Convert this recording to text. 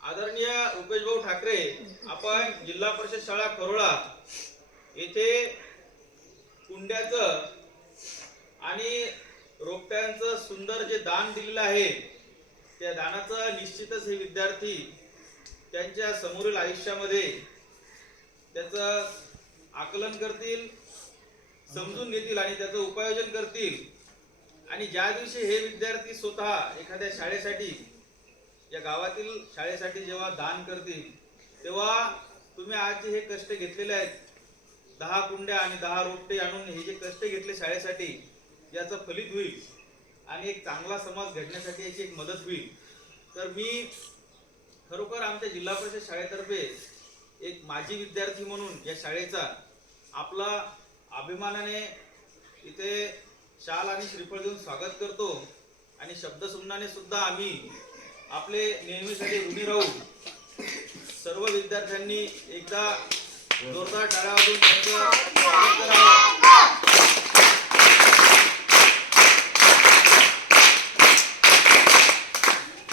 आदरणीय रुपेश भाऊ ठाकरे, आपण जिल्हा परिषद शाळा खरोळा येथे कुंड्याचं आणि रोपट्यांचं सुंदर जे दान दिलेलं आहे, त्या दानाचं निश्चितच हे विद्यार्थी त्यांच्या समोरील आयुष्यामध्ये त्याचं आकलन करतील, समजून घेतील आणि त्याचं उपायोजन करतील। आणि ज्या दिवशी हे विद्यार्थी स्वतः एखाद्या शाळेसाठी, या गावातील शाळेसाठी जेव्हा दान करतील, तेव्हा तुम्ही आज जे हे कष्ट घेतलेले आहेत, 10 कुंड्या आणि 10 रोपटे आणून हे जे कष्ट घेतले शाळेसाठी, याचं फलित होईल आणि एक चांगला समाज घडण्यासाठी याची एक मदत होईल। तर मी खरोखर आमच्या जिल्हा परिषद शाळेतर्फे एक माजी विद्यार्थी म्हणून या शाळेचा आपला अभिमानाने इथे शाल आणि श्रीफळ देऊन स्वागत करतो आणि शब्दसुमनाने सुद्धा आम्ही आपले नेहमीसाठी ऋणी राहू। सर्व विद्यार्थ्यांनी एकदा जोरदार टाळ्या वाजवून त्यांचं